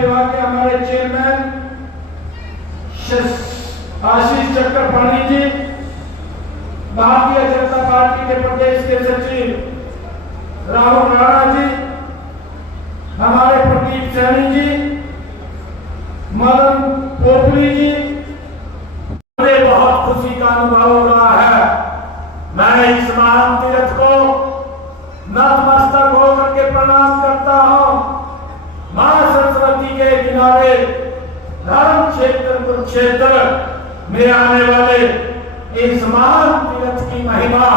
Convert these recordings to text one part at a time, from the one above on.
पेवा के हमारे चेयरमैन आशीष चक्रपाणी जी, भारतीय जनता पार्टी के प्रदेश के सचिव राहुल राणा जी, हमारे प्रदीप सैनी जी, मदन पोपली जी, मुझे बहुत खुशी का अनुभव हो रहा है। मैं इस महान तीर्थ को नतमस्तक होकर के प्रणाम करता हूँ। मां सरस्वती के किनारे धर्म क्षेत्र कुरुक्षेत्र में आने वाले इस महान तीर्थ की महिमा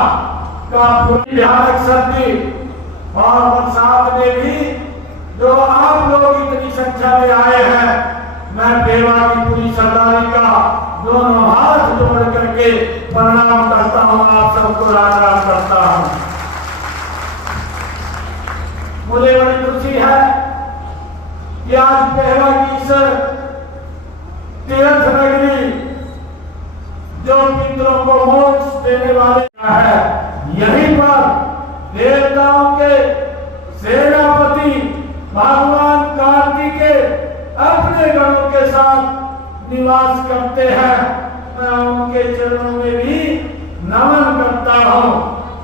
का भयानक सर्दी और बरसात में भी जो आप लोग इतनी संख्या में आए हैं, मैं पेवा की पूरी सरदारी का दोनों हाथ जोड़ करके प्रणाम करता हूँ, आप सबको राम राम करता हूँ। मुझे बड़ी खुशी है कि आज पेवा की इस तीर्थ नगरी जो पितरों को मोक्ष देने वाले है, यहीं पर देवताओं के सेनापति भगवान कार्तिकेय अपने गणों के साथ निवास करते हैं। मैं उनके चरणों में भी नमन करता हूँ।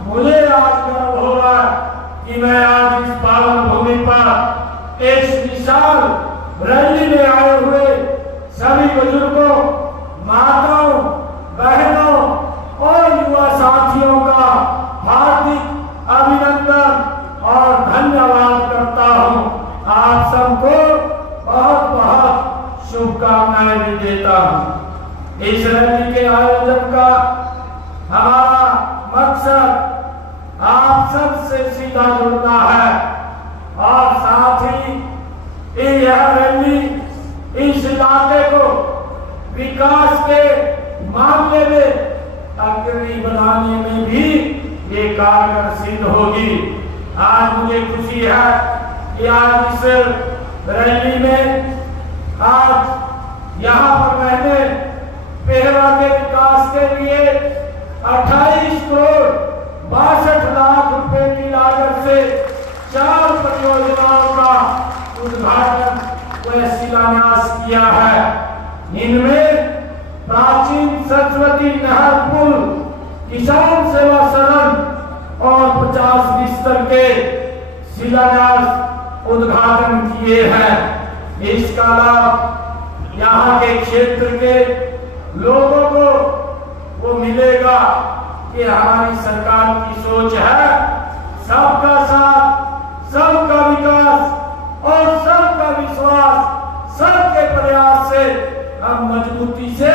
मुझे आज गर्व हो रहा है कि मैं आज इस पावन भूमि पर एक विशाल रैली में आए हुए सभी बुजुर्गों, माताओं, बहनों और युवा साथियों का हार्दिक अभिनंदन और धन्यवाद करता हूँ। आप सबको बहुत बहुत शुभकामनाएं भी देता हूँ। इस रैली के आयोजन का हमारा मकसद आप सबसे सीधा जुड़ना है और साथ ही यह रैली इस इलाके को विकास के मामले में अग्रणी बनाने में भी ये कारगर सिद्ध होगी। आज मुझे खुशी है कि आज इस रैली में आज यहाँ पर मैंने पेवा के विकास के लिए 28 करोड़ 62 लाख रुपए की लागत से 4 परियोजनाओं का उद्घाटन व शिलान्यास किया है। इनमें प्राचीन सरस्वती नहर पुल, किसान सेवा सदन और 50 बिस्तर के शिलान्यास उद्घाटन किए हैं। इसका लाभ यहाँ के क्षेत्र के लोगों को वो मिलेगा कि हमारी सरकार की सोच है सबका साथ, सबका विकास और सबका विश्वास, सबके प्रयास से हम मजबूती से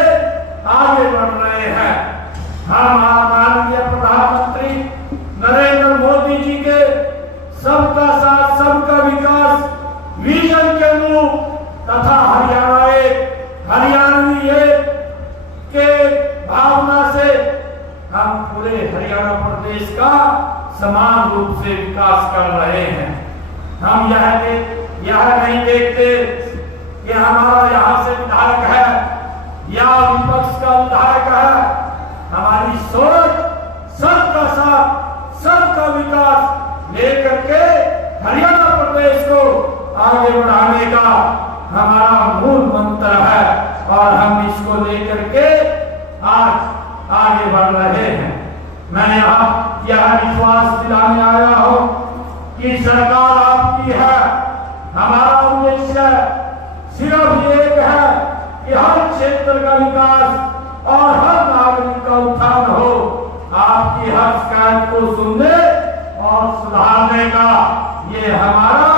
आगे बढ़ रहे हैं। हम माननीय प्रधानमंत्री नरेंद्र मोदी जी के सबका साथ, सबका विकास विजन के अनुरूप तथा हरियाणवी एक के भावना से हम पूरे हरियाणा प्रदेश का समान रूप से विकास कर रहे हैं। हम यह नहीं देखते कि हमारा यहाँ से विधायक है या विपक्ष का विधायक है। हमारी सोच सबका साथ, सबका विकास लेकर के हरियाणा प्रदेश को आगे बढ़ाने का हमारा मूल मंत्र है और हम इसको लेकर के आज आगे बढ़ रहे हैं। मैं यहाँ यह विश्वास दिलाने आया हूँ कि सरकार आपकी है। हमारा उद्देश्य सिर्फ एक है कि हर क्षेत्र का विकास और हर नागरिक का उत्थान हो। आपकी हर शिकायत को सुनने और सुधारने का ये हमारा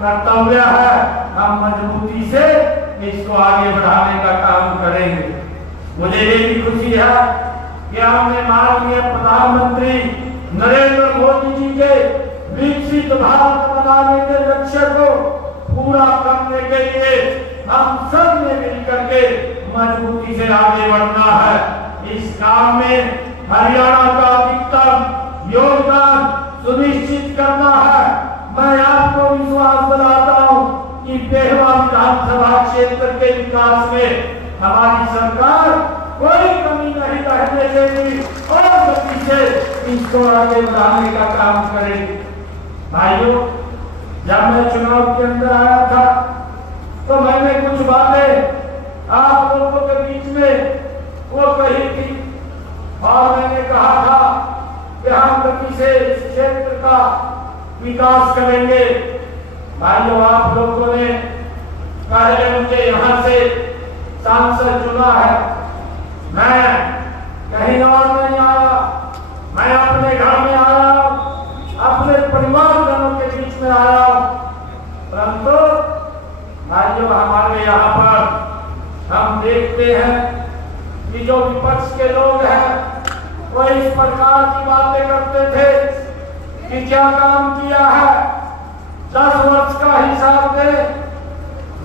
कर्तव्य है। हम मजबूती से इसको आगे बढ़ाने का काम करेंगे। मुझे ये भी खुशी है कि हमने माननीय प्रधानमंत्री नरेंद्र मोदी जी के विकसित भारत बनाने के लक्ष्य को पूरा करने के लिए हम सब ने मिलकर के मजबूती से आगे बढ़ना है। इस काम में हरियाणा का अधिकतम योगदान सुनिश्चित करना है। मैं आपको विश्वास दिलाता हूँ कि पेवा विधानसभा क्षेत्र के विकास में हमारी सरकार कोई कमी नहीं रहने देगी और गति से इसको आगे बढ़ाने का काम करेगी। भाइयों, जब मैं चुनाव के अंदर आया था का विकास करेंगे। भाइयों, आप लोगों ने पहले मुझे यहाँ से सांसद चुना है, मैं कहीं और नहीं आया, मैं अपने घर में आया, अपने परिवारजनों के बीच में आया। परंतु भाइयों, हमारे यहाँ पर हम देखते हैं कि जो विपक्ष के लोग हैं वो इस प्रकार की बातें करते थे कि क्या काम किया है, 10 वर्ष का हिसाब दे।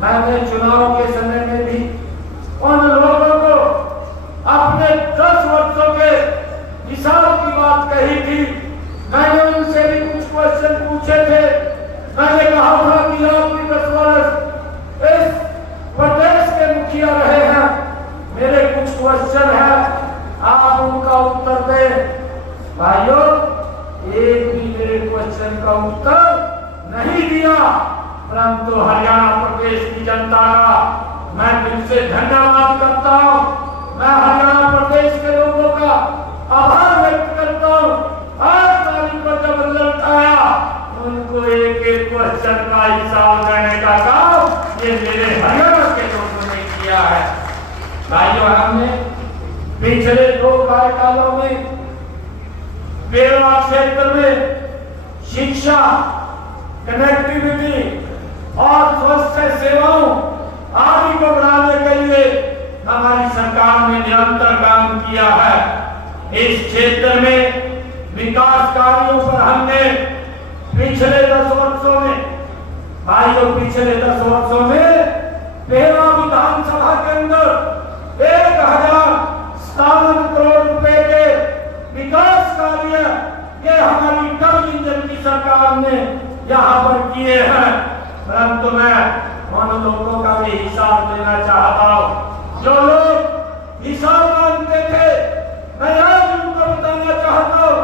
मैंने चुनाव के समय में भी उन लोगों को अपने 10 वर्षों के हिसाब की बात कही थी। मैंने उनसे भी कुछ क्वेश्चन पूछे थे। मैंने कहा था कि आप भी 10 वर्ष इस प्रदेश के मुखिया रहे हैं, मेरे कुछ क्वेश्चन है, आप उनका उत्तर दें। भाइयों, एक भी मेरे क्वेश्चन का उत्तर नहीं दिया। परंतु हरियाणा प्रदेश की जनता का मैं दिल से धन्यवाद करता हूँ। मैं हरियाणा प्रदेश के लोगों का आभार व्यक्त करता हूँ। 8 तारीख को जब रिजल्ट आया, उनको एक एक क्वेश्चन का हिसाब देने का काम ये मेरे हरियाणा के लोगों ने किया है। भाइयों, हमने पिछले 2 कार्यकालों में पेड़वा क्षेत्र में शिक्षा, कनेक्टिविटी और स्वास्थ्य सेवाओं आदि को बढ़ाने के लिए हमारी सरकार ने निरंतर काम किया है। इस क्षेत्र में विकास कार्यों पर हमने पिछले 10 वर्षों में, भाइयों, पिछले 10 वर्षों में पेड़वा विधानसभा के अंदर 1057 करोड़ रुपए के विकास कार्य ये हमारी डबल इंजन की सरकार ने यहाँ पर किए हैं। परंतु मैं उन लोगों का भी हिसाब देना चाहता हूँ जो लोग हिसाब मांगते थे। मैं आज उनको बताना चाहता हूँ,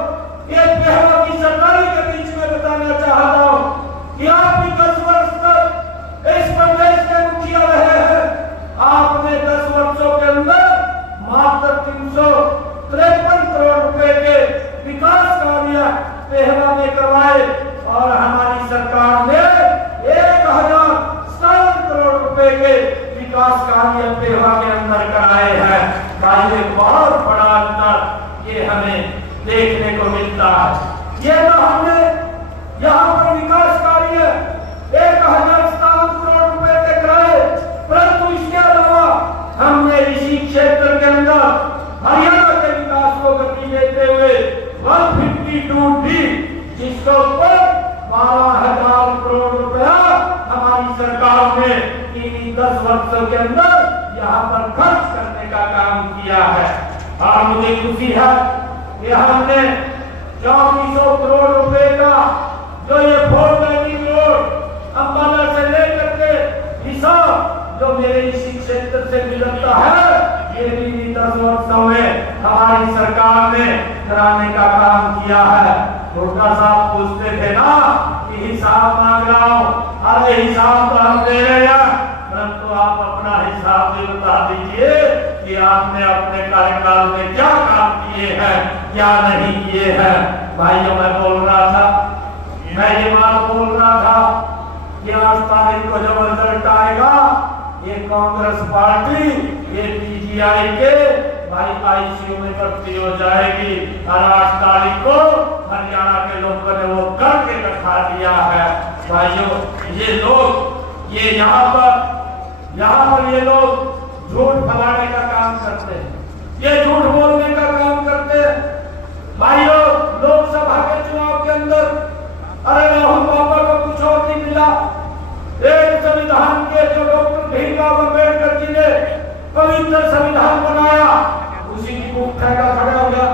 ये पेड़वा की सरकार के बीच में बताना चाहता हूँ कि आप भी 10 वर्ष तक इस प्रदेश के मुखिया रहे हैं। आपने 10 वर्षों के अंदर मात्र 353 करोड़ रुपए के विकास कार्य पेड़वा में करवाए और हमारी सरकार ने 1057 करोड़ रुपए के विकास कार्य पेड़वा के अंदर कराए हैं। भाई, बहुत बड़ा अंतर ये हमें देखने को मिलता है। ये तो हमने यहाँ पर विकास कार्य 1057 करोड़ रुपए के कराए, परंतु इसके अलावा हमने इसी क्षेत्र के अंदर हरियाणा के विकास को गति देते हुए 152D, जिसके ऊपर 12,000 करोड़ रुपया हमारी सरकार ने इन 10 वर्षों के अंदर यहाँ पर खर्च करने का काम किया है। और मुझे खुशी है कि हमने 3400 करोड़ रुपए का जो ये 4 लाइन रोड अंबाला से लेकर के हिसाब जो मेरे इसी क्षेत्र से गुजरता है, ये भी 10 वर्षों में हमारी सरकार ने कराने का काम किया है। छोटा साहब पूछते थे ना कि हिसाब मांग रहा हूँ, अरे हिसाब तो हम दे रहे हैं, परंतु आप अपना हिसाब भी बता दीजिए कि आपने अपने कार्यकाल में क्या काम किए हैं, क्या नहीं किए हैं। भाइयों, मैं बोल रहा था, मैं ये बात बोल रहा था कि 8 तारीख को जब रिजल्ट आएगा, ये कांग्रेस पार्टी ये पीजीआई के भाई आईसीयू में भर्ती हो जाएगी। और 8 तारीख को हरियाणा के लोगों ने वो करके दिखा दिया है। भाइयों, ये लोग ये यहाँ पर ये लोग झूठ फैलाने का काम करते हैं, ये झूठ बोलने का काम करते हैं। भाइयों, लोकसभा के चुनाव के अंदर अरे राहुल बाबा को कुछ और नहीं मिला। एक संविधान के जो डॉक्टर भीमराव अम्बेडकर जी ने पवित्र संविधान बनाया, उसी की बुक फेंका खड़ा हो गया।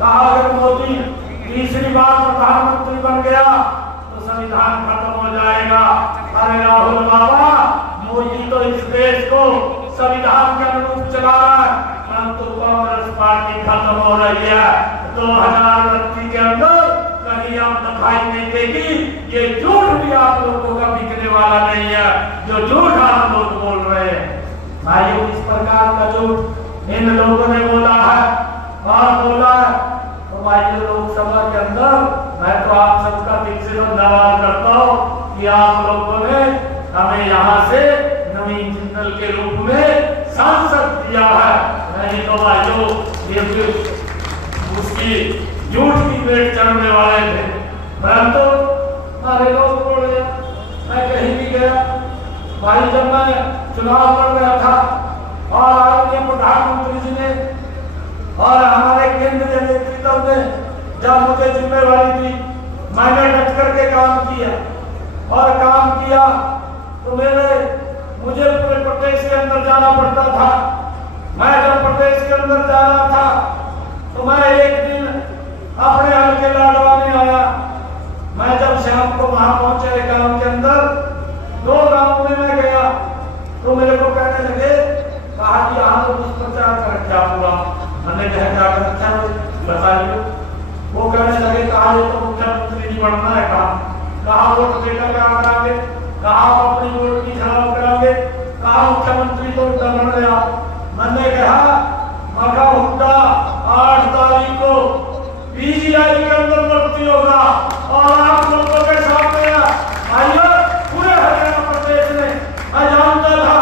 कहा अगर मोदी तीसरी बार प्रधानमंत्री बन गया तो संविधान खत्म हो जाएगा। अरे राहुल बाबा, मोदी तो इस देश को संविधान के अनुरूप चला रहा है, परंतु कांग्रेस पार्टी खत्म हो रही है। 2029 के अंदर कहीं आप दिखाई नहीं देगी। ये झूठ भी आप लोगों का बिकने वाला नहीं है, जो झूठ आप लोग बोल रहे हैं। भाइयों, इस प्रकार का झूठ इन लोगों ने बोला है और बोला है। तो आइए लोकसभा के अंदर मैं तो आप सबका दिल से धन्यवाद करता हूँ कि आप लोगों ने हमें यहाँ से नवीन जिंदल के रूप में सांसद दिया है। नहीं तो भाइयों ये उसकी झूठ की पेट चढ़ने वाले थे, परंतु हमारे लोग बोले। मैं कहीं भी गया भाई, जब मैं चुनाव लड़ रहा था और आदरणीय प्रधानमंत्री जी ने और हमारे केंद्रीय नेतृत्व ने जब मुझे जिम्मेवारी दी, मैंने डट करके काम किया और काम किया तो मुझे पूरे प्रदेश के अंदर जाना पड़ता था। मैं जब प्रदेश के अंदर जा रहा था तो मैं एक दिन अपने हल्के लाडवा में आया। मैं जब शाम को वहां पहुंचे गांव के अंदर, 2 गांव में मैं गया तो मेरे को कहने लगे, कहा कि यहाँ तो दुष्प्रचार कर क्या पूरा। मैंने कहा क्या कर अच्छा बताइए। वो कहने लगे, कहा ये तो मुख्यमंत्री नहीं बनना है, कहा वोट देकर क्या करांगे, कहा अपनी वोट की खराब करांगे, कहा मुख्यमंत्री तो डर गया। मैंने कहा मका हुड्डा 8 तारीख को पीजीआई के अंदर भर्ती होगा और आप लोगों के सामने आइए। पूरे हरियाणा प्रदेश में मैं जानता था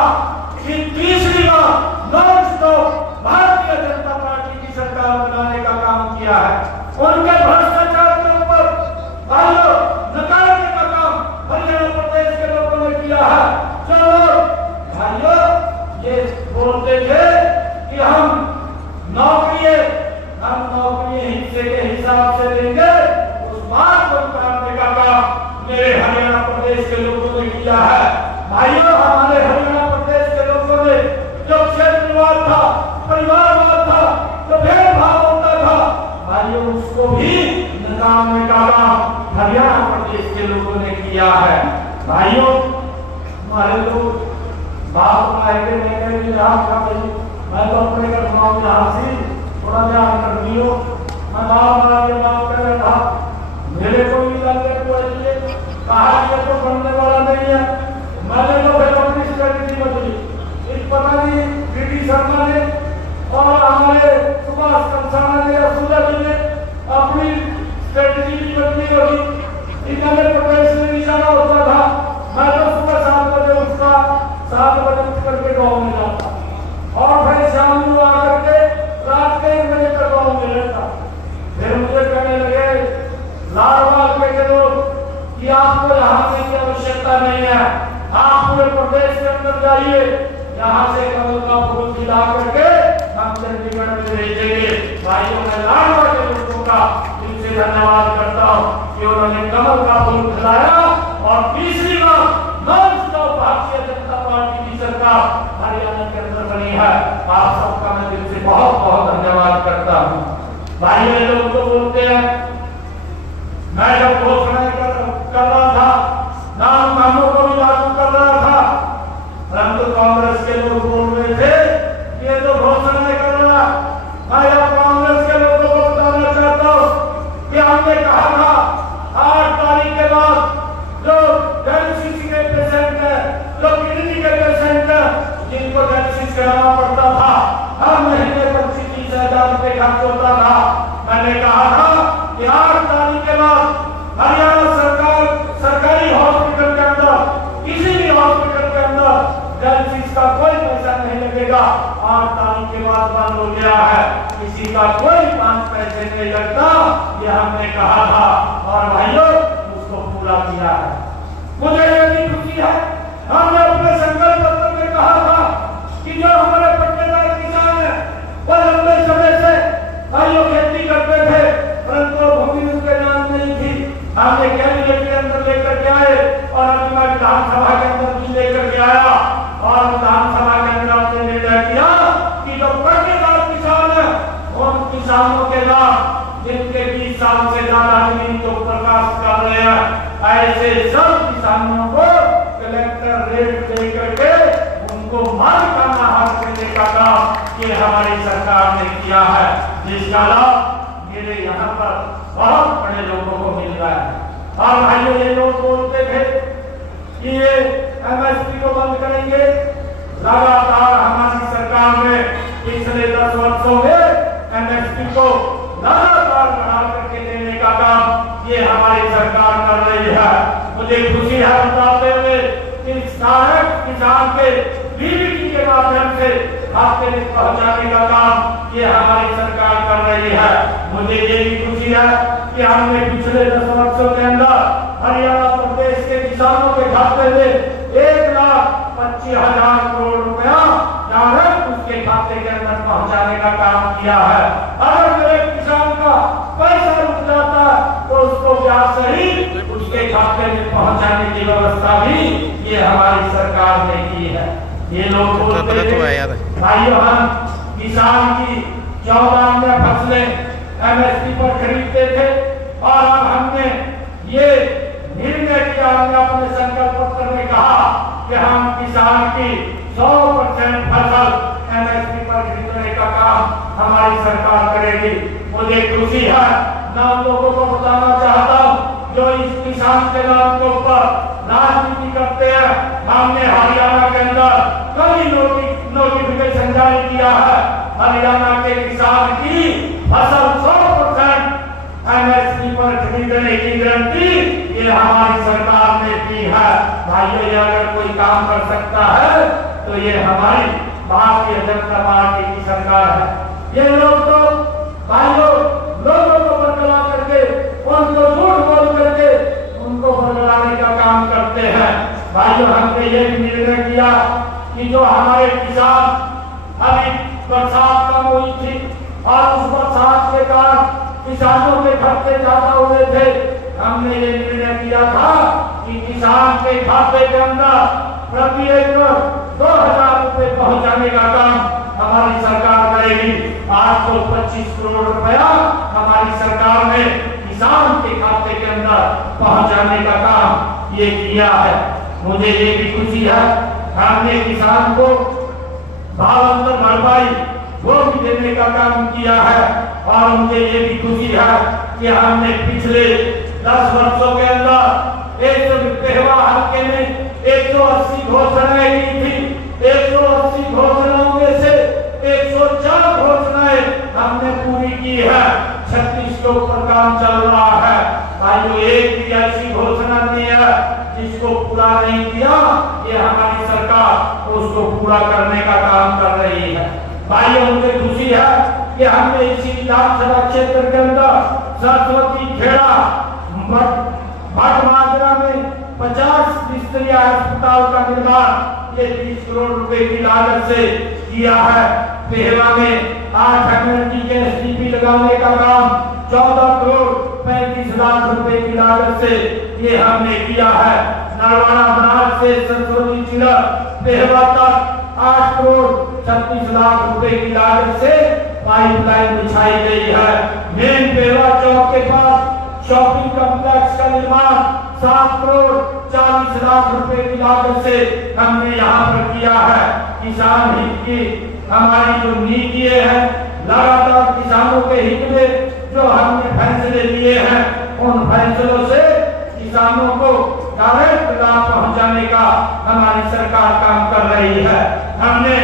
कि तीसरी बार non stop Bharatiya Janata party की सरकार बनाने का काम किया है। उनके भ्रष्टाचार के ऊपर भाइयों नकारने का काम हरियाणा प्रदेश के लोगों ने किया है। चलो भाइयों, ये बोलते थे कि हम नौकरी हिस्से के हिसाब से देंगे, उस बात को उतारने का काम मेरे हरियाणा प्रदेश के लोगों ने किया है। भाइयों, हमारे हरियाणा प्रदेश के लोगों ने जो क्षेत्रवाद था, परिवारवाद था, जो भेदभाव होता था, भाइयों उसको भी नकारने का काम हरियाणा प्रदेश के लोगों ने किया है। भाइयों, हमारे लोग बात आएंगे मैं तो अपने घर गाँव में हासिल थोड़ा ध्यान कर दियो। मैं बार ये बात कर रहा था, मेरे को भी लगे कहा ये तो बनने वाला नहीं है। मैंने तो फिर अपनी स्ट्रेटेजी बदली। एक पता नहीं डी शर्मा ने और हमारे सुभाष कंसाना ने या सूरज ने अपनी स्ट्रेटेजी भी बदली होगी। इन्होंने प्रदेश में नहीं जाना होता था, मैं तो सुबह 7 बजे उठता, 7 बजे उठ करके गाँव में जाता और फिर शाम को आकर के रात के 1 बजे तक गाँव में रहता। फिर मुझे कहने लगे लालबाग के लोग कि आपको यहाँ आने की आवश्यकता नहीं है, आप पूरे प्रदेश के अंदर जाइए, यहाँ से कमल का फूल खिला करके हम चंडीगढ़ में भेजेंगे। भाइयों, मैं लालबाग के लोगों का दिल से धन्यवाद करता हूँ कि उन्होंने कमल का फूल खिलाया और तीसरी बार non stop Bharatiya Janata party की सरकार हरियाणा के अंदर बनी है। आप सबका मैं दिल से बहुत बहुत धन्यवाद करता हूँ। भाइयों, लोग तो बोलते हैं, मैं जब घोषणा कर रहा था, नाम कामों को भी लागू कर रहा था, परंतु कांग्रेस के लोग बोल रहे थे कि ये तो घोषणा कर रहा। मैं अब कांग्रेस के लोगों को बताना चाहता हूँ कि हमने कहा था 8 तारीख के बाद जो डायलिसिस के पेशेंट है, जो किडनी के पेशेंट है, जिनको डायलिसिस कराना पड़ता था, हर महीने 25,000 रुपए खर्च होता था, मैंने कहा था कि 8 तारीख के बाद हरियाणा सरकार सरकारी हॉस्पिटल के अंदर, किसी भी हॉस्पिटल के अंदर डायलिसिस का कोई पैसा नहीं लगेगा। 8 तारीख के बाद बंद हो गया है, किसी का कोई 5 पैसे नहीं लगता, ये हमने कहा था और भाइयों उसको पूरा किया है। मुझे ये भी खुशी है, हमने अपने संकल्प पत्र में कहा था कि जो हमारे पट्टेदार किसान है वो लंबे समय से भाइयों खेती करते थे, परंतु भूमि उनके नाम नहीं थी। हमने कैबिनेट के अंदर लेकर के आए और अभी मैं विधानसभा के अंदर भी लेकर के आया और विधानसभा के अंदर हमने निर्णय किया कि जो पट्टेदार किसान है उन किसानों के नाम, जिनके 20 साल से ज्यादा जमीन को प्रकाश कर रहे हैं, ऐसे सब किसानों को कलेक्टर रेट दे करके उनको मालिकाना हक देने का काम ये हमारी सरकार ने किया है, जिसका लाभ मेरे यहाँ पर बहुत बड़े लोगों को मिल रहा है। और भाइयों, ये लोग बोलते थे कि ये एमएसपी को बंद करेंगे, लगातार हमारी सरकार ने पिछले 10 वर्षों में एमएसपी को लगातार बढ़ा मुझे खुशी है बताते हुए कि सहायक किसान के डीबीटी के माध्यम से खाते में पहुंचाने का काम ये हमारी सरकार कर रही है। मुझे ये भी खुशी है कि हमने पिछले 10 वर्षों के अंदर हरियाणा प्रदेश के किसानों के खाते में 1,25,000 करोड़ रुपया डायरेक्ट उसके खाते के अंदर पहुंचाने का काम किया है। अगर मेरे किसान का पैसा रुक जाता है तो उसको ब्याज सहित उसके खाते में पहुंचाने की व्यवस्था भी ये हमारी सरकार ने की है। ये लोग बोलते हैं भाइयों हम किसान की 14 अन्य फसलें MSP पर खरीदते थे और अब हमने ये निर्णय किया, हमने अपने संकल्प पत्र में कहा कि हम किसान की 100% फसल MSP पर खरीदने का काम हमारी सरकार करेगी। मुझे खुशी है, मैं उन लोगों को बताना चाहता हूँ जो इस किसान के नाम के ऊपर राजनीति करते हैं। हमने हरियाणा के अंदर कई नोटिफिकेशन जारी किया है। हरियाणा के किसान की फसल 100% MSP पर खरीदने की गारंटी ये हमारी सरकार ने की है। भाइयों ये अगर कोई काम कर सकता है तो ये हमारी भारतीय जनता पार्टी की सरकार है। ये लोग तो भाइयों लोगों को बदला करके उनको झूठ बोल करके उनको बदलाने का काम करते हैं। भाइयों हमने ये भी निर्णय किया कि जो हमारे किसान अभी बरसात कम हुई थी और उस बरसात के कारण किसानों के खर्चे ज्यादा हुए थे, हमने ये निर्णय किया था कि किसान के खाते के अंदर प्रति एकड़ 2,000 रुपए पहुंचाने का काम हमारी सरकार करेगी। 825 करोड़ रुपया हमारी सरकार ने किसान के खाते के अंदर पहुंचाने का काम ये किया है। मुझे ये भी खुशी है, हमने किसान को भावांतर भरपाई वो भी देने का काम किया है। और मुझे ये भी खुशी है कि हमने पिछले 10 वर्षों के अंदर 190 हल्के में 180 घोषणाएं की थी। 180 घोषणाओं में से 104 घोषणाएं हमने पूरी की है। 36 के ऊपर काम चल रहा है। भाइयों एक भी ऐसी घोषणा नहीं है जिसको पूरा नहीं किया, ये हमारी सरकार उसको पूरा करने का काम कर रही है। भाइयों मुझे खुशी है कि हमने इसी विधानसभा क्षेत्र के अंदर सरस्वती खेड़ा भटमाजरा में 50 स्तरीय अस्पताल का निर्माण ये 30 करोड़ रुपए की लागत से किया है। पेहवा में 8 MLT के STP लगाने का काम 14 करोड़ 35 लाख रुपए की लागत से ये हमने किया है। नरवाड़ा बनारस से सरस्वती जिला पेहवा तक 8 करोड़ 36 लाख रुपए की लागत से पाइपलाइन बिछाई गई है। मेन पेहवा चौक के पास शॉपिंग कॉम्प्लेक्स का निर्माण 7 करोड़ 40 लाख रुपए की लागत से हमने यहाँ पर किया है। किसान हित की हमारी जो नीति है, लगातार किसानों के हित में जो हमने फैसले लिए हैं, उन फैसलों से किसानों को डायरेक्ट लाभ पहुंचाने का हमारी सरकार काम कर रही है। हमने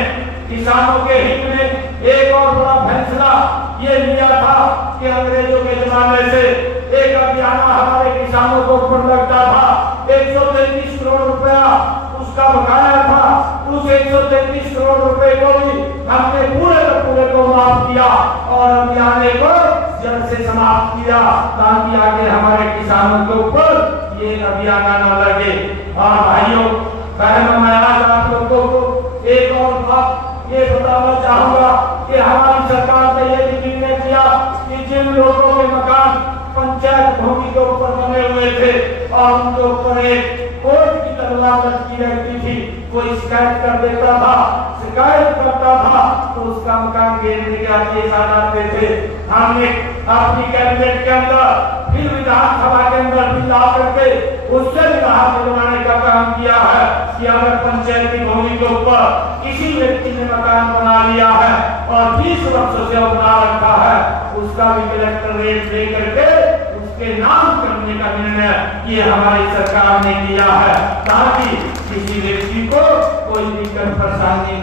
किसानों के हित में एक और बड़ा फैसला ये लिया था कि अंग्रेजों के जमाने से एक अभियान हमारे किसानों को ऊपर लगता था। 133 करोड़ रुपया उसका बकाया था। उस 133 करोड़ रुपए को भी हमने पूरे को माफ किया और अभियान को जड़ से समाप्त किया ताकि आगे हमारे किसानों के ऊपर ये अभियान न लगे। और भाइयों बहनों मैं आज आप लोगों को एक और बात ये बताना चाहूंगा कि हमारी सरकार ने ये भी निर्णय किया कि जिन लोगों के मकान पंचायत भूमि के ऊपर बने हुए थे और उनके ऊपर एक कोर्ट की तलवार लटकी रहती थी, कोई शिकायत कर देता था, शिकायत करता था तो उसका मकान गिरने के आदेश आ जाते थे। हमने अपनी कैबिनेट के अंदर फिर विधानसभा के अंदर भी ला करके उससे भी राहत दिलवाने का काम किया है कि अगर पंचायती भूमि के ऊपर किसी व्यक्ति ने मकान बना लिया है और 20 वर्षों से बना रखा है, उसका भी कलेक्टर रेट दे करके उसके नाम करने का निर्णय ये हमारी सरकार ने किया है ताकि किसी व्यक्ति को कोई दिक्कत परेशानी